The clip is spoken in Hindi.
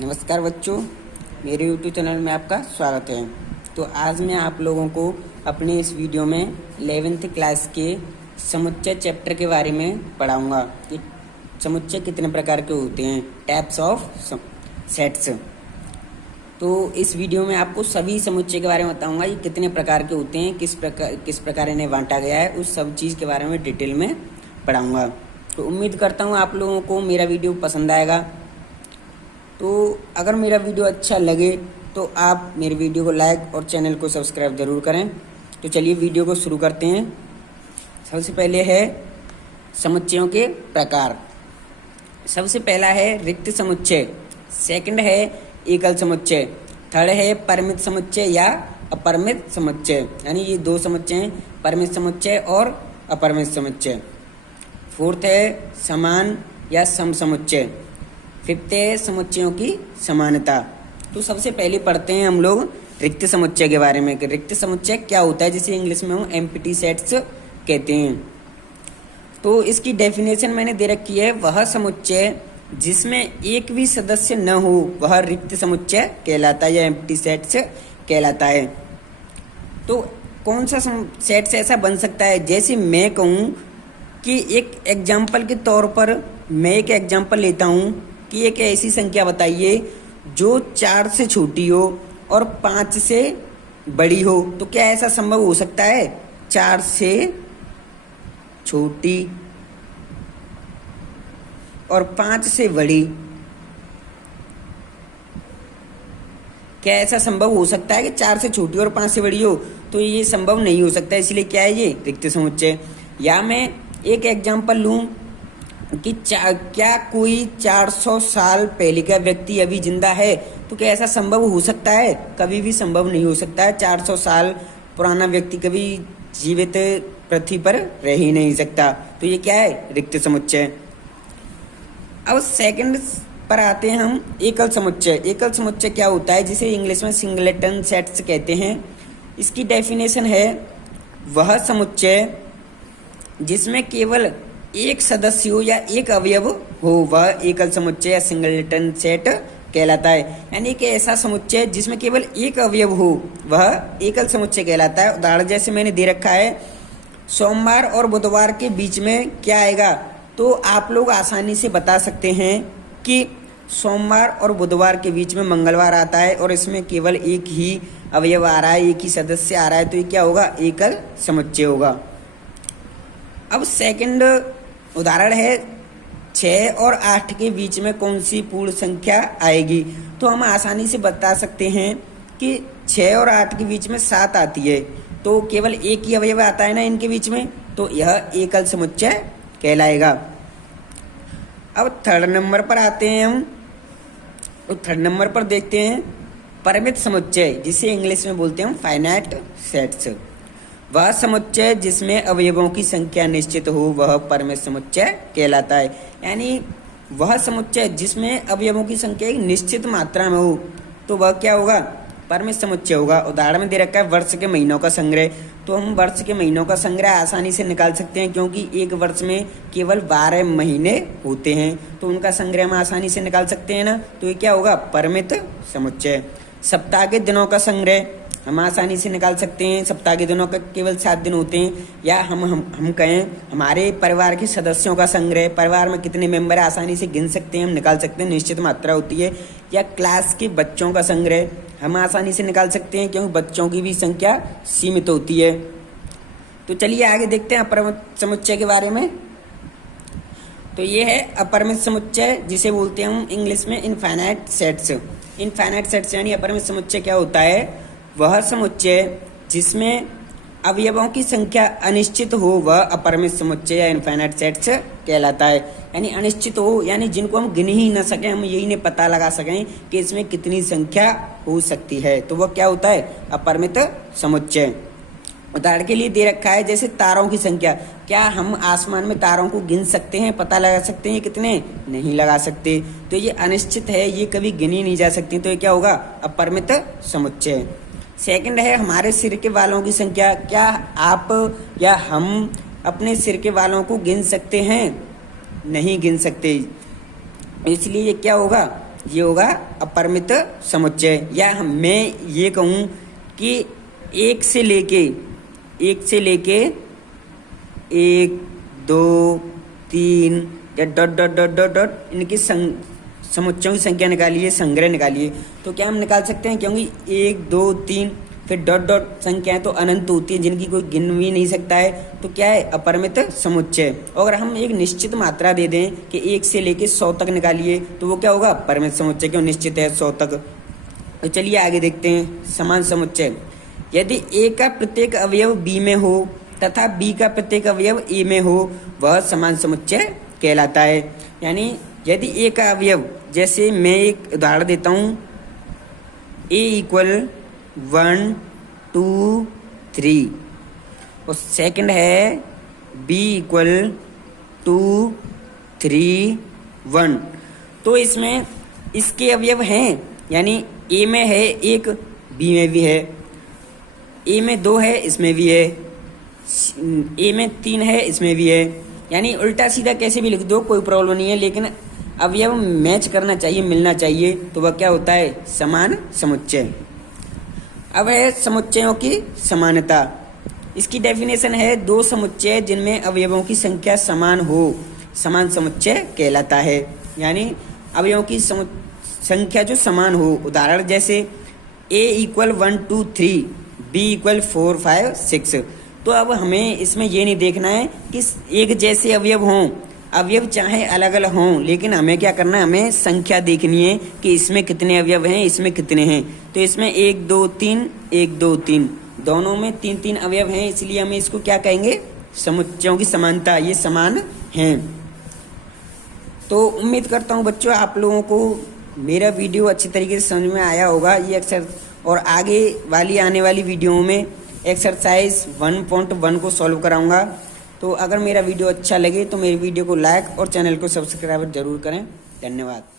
नमस्कार बच्चों, मेरे YouTube चैनल में आपका स्वागत है। तो आज मैं आप लोगों को अपने इस वीडियो में 11th क्लास के समुच्चय चैप्टर के बारे में पढ़ाऊंगा कि समुच्चय कितने प्रकार के होते हैं, टाइप्स ऑफ सेट्स। तो इस वीडियो में आपको सभी समुच्चय के बारे में बताऊंगा, ये कितने प्रकार के होते हैं, किस प्रकार इन्हें बांटा गया है, उस सब चीज़ के बारे में डिटेल में पढ़ाऊँगा। तो उम्मीद करता हूँ आप लोगों को मेरा वीडियो पसंद आएगा। तो अगर मेरा वीडियो अच्छा लगे तो आप मेरे वीडियो को लाइक और चैनल को सब्सक्राइब ज़रूर करें। तो चलिए वीडियो को शुरू करते हैं। सबसे पहले है समुच्चयों के प्रकार। सबसे पहला है रिक्त समुच्चय, सेकंड है एकल समुच्चय, थर्ड है परिमित समुच्चय या अपरिमित समुच्चय, यानी ये दो समुच्चय हैं, परिमित समुच्चय और अपरिमित समुच्चय। फोर्थ है समान या सम समुच्चय, फिफ्थ है समुच्चयों की समानता। तो सबसे पहले पढ़ते हैं हम लोग रिक्त समुच्चय के बारे में कि रिक्त समुच्चय क्या होता है, जिसे इंग्लिश में हम एम्प्टी सेट्स कहते हैं। तो इसकी डेफिनेशन मैंने दे रखी है, वह समुच्चय जिसमें एक भी सदस्य न हो वह रिक्त समुच्चय कहलाता है या एम्प्टी सेट्स कहलाता है। तो कौन सा सेट्स ऐसा बन सकता है, जैसे मैं कहूँ कि एक एग्जाम्पल के तौर पर मैं एक एग्जाम्पल लेता हूँ कि एक ऐसी संख्या बताइए जो 4 से छोटी हो और 5 से बड़ी हो। तो क्या ऐसा संभव हो सकता है? 4 से छोटी और 5 से बड़ी, क्या ऐसा संभव हो सकता है कि 4 से छोटी और 5 से बड़ी हो? तो ये संभव नहीं हो सकता, इसलिए क्या है ये रिक्त समुच्चय। या मैं एक एग्जाम्पल लूं कि क्या कोई 400 साल पहले का व्यक्ति अभी जिंदा है? तो क्या ऐसा संभव हो सकता है? कभी भी संभव नहीं हो सकता है। 400 साल पुराना व्यक्ति कभी जीवित पृथ्वी पर रह ही नहीं सकता। तो ये क्या है? रिक्त समुच्चय। अब सेकंड पर आते हैं हम एकल समुच्चय। एकल समुच्चय क्या होता है, जिसे इंग्लिश में सिंगलेटन सेट्स कहते हैं। इसकी डेफिनेशन है, वह समुच्चय जिसमें केवल एक सदस्य हो या एक अवयव हो वह एकल समुच्चय या सिंगलटन सेट कहलाता है। यानी कि ऐसा समुच्चय जिसमें केवल एक अवयव हो वह एकल समुच्चय कहलाता है। उदाहरण जैसे मैंने दे रखा है, सोमवार और बुधवार के बीच में क्या आएगा? तो आप लोग आसानी से बता सकते हैं कि सोमवार और बुधवार के बीच में मंगलवार आता है और इसमें केवल एक ही अवयव आ रहा है, एक ही सदस्य आ रहा है। तो ये क्या होगा? एकल समुच्चय होगा। अब सेकंड उदाहरण है, 6 और 8 के बीच में कौन सी पूर्ण संख्या आएगी? तो हम आसानी से बता सकते हैं कि 6 और 8 के बीच में 7 आती है, तो केवल एक ही अवयव आता है ना इनके बीच में, तो यह एकल समुच्चय कहलाएगा। अब थर्ड नंबर पर आते हैं हम। तो थर्ड नंबर पर देखते हैं परिमित समुच्चय, जिसे इंग्लिश में बोलते हैं हम फाइनाइट सेट्स। वह समुच्चय जिसमें अवयवों की संख्या निश्चित हो वह परिमित समुच्चय कहलाता है। यानी वह समुच्चय जिसमें अवयवों की संख्या एक निश्चित मात्रा में हो तो वह क्या होगा? परिमित समुच्चय होगा। उदाहरण में दे रखा है वर्ष के महीनों का संग्रह। तो हम वर्ष के महीनों का संग्रह आसानी से निकाल सकते हैं, क्योंकि एक वर्ष में केवल 12 महीने होते हैं, तो उनका संग्रह हम आसानी से निकाल सकते हैं ना। तो ये क्या होगा? परिमित समुच्चय। सप्ताह के दिनों का संग्रह हम आसानी से निकाल सकते हैं, सप्ताह के दिनों का केवल 7 दिन होते हैं। या हम कहें हमारे परिवार के सदस्यों का संग्रह, परिवार में कितने मेंबर आसानी से गिन सकते हैं, हम निकाल सकते हैं, निश्चित मात्रा होती है। या क्लास के बच्चों का संग्रह हम आसानी से निकाल सकते हैं, क्योंकि बच्चों की भी संख्या सीमित होती है। तो चलिए आगे देखते हैं अपरिमित समुच्चय के बारे में। तो ये है अपरिमित समुच्चय, जिसे बोलते हैं हम इंग्लिश में इनफाइनाइट सेट्स। इनफाइनाइट सेट्स यानी अपरिमित समुच्चय क्या होता है? वह समुच्चय जिसमें अवयवों की संख्या अनिश्चित हो वह अपरिमित समुच्चय या इनफाइनाइट सेट्स कहलाता है। यानी अनिश्चित हो, यानी जिनको हम गिन ही न सकें, हम यही नहीं पता लगा सकें कि इसमें कितनी संख्या हो सकती है, तो वह क्या होता है? अपरिमित समुच्चय। उदाहरण के लिए दे रखा है, जैसे तारों की संख्या। क्या हम आसमान में तारों को गिन सकते हैं, पता लगा सकते हैं कितने? नहीं लगा सकते। तो ये अनिश्चित है, ये कभी गिनी नहीं जा सकती, तो ये क्या होगा? अपरिमित समुच्चय। सेकंड है हमारे सिर के बालों की संख्या। क्या आप या हम अपने सिर के बालों को गिन सकते हैं? नहीं गिन सकते, इसलिए ये क्या होगा? ये होगा अपरिमित समुच्चय। या मैं ये कहूँ कि एक से लेके 1, 2, 3 या dot dot dot dot dot इनकी समुच्चयों की संख्या निकालिए, संग्रह निकालिए। तो क्या हम निकाल सकते हैं, क्योंकि 1, 2, 3 फिर डॉट डॉट संख्याएं तो अनंत होती है जिनकी कोई गिन भी नहीं सकता है, तो क्या है अपरिमित समुच्चय। और हम एक निश्चित मात्रा दे दें कि 1 से लेके 100 तक निकालिए, तो वो क्या होगा अपरिमित समुच्चय, क्यों निश्चित है 100 तक। तो चलिए आगे देखते हैं समान समुच्चय। यदि ए का प्रत्येक अवयव बी में हो तथा बी का प्रत्येक अवयव ए में हो, वह समान समुच्चय कहलाता है। यानी यदि ए का अवयव, जैसे मैं एक उदाहरण देता हूँ, ए इक्वल 1, 2, 3 और सेकंड है बी इक्वल 2, 3, 1। तो इसमें इसके अवयव हैं, यानी ए में है 1, बी में भी है, ए में 2 है, इसमें भी है, ए में 3 है, इसमें भी है। यानी उल्टा सीधा कैसे भी लिख दो कोई प्रॉब्लम नहीं है, लेकिन अवयव मैच करना चाहिए, मिलना चाहिए, तो वह क्या होता है समान समुच्चय। अब है समुच्चयों की समानता। इसकी डेफिनेशन है 2 समुच्चय जिनमें अवयवों की संख्या समान हो, समान समुच्चय कहलाता है। यानी अवयवों की संख्या जो समान हो, उदाहरण जैसे a इक्वल 1, 2, 3, b इक्वल 4, 5, 6। तो अब हमें इसमें ये नहीं देखना है कि एक जैसे अवयव हों, अवयव चाहे अलग अलग हों, लेकिन हमें क्या करना है, हमें संख्या देखनी है कि इसमें कितने अवयव हैं, इसमें कितने हैं। तो इसमें 1, 2, 3, 1, 2, 3 दोनों में 3-3 अवयव हैं, इसलिए हमें इसको क्या कहेंगे समुच्चयों की समानता, ये समान हैं। तो उम्मीद करता हूँ बच्चों आप लोगों को मेरा वीडियो अच्छी तरीके से समझ में आया होगा। ये अक्सर और आगे वाली आने वाली वीडियो में एक्सरसाइज 1.1 को सॉल्व कराऊंगा। तो अगर मेरा वीडियो अच्छा लगे तो मेरी वीडियो को लाइक और चैनल को सब्सक्राइब जरूर करें। धन्यवाद।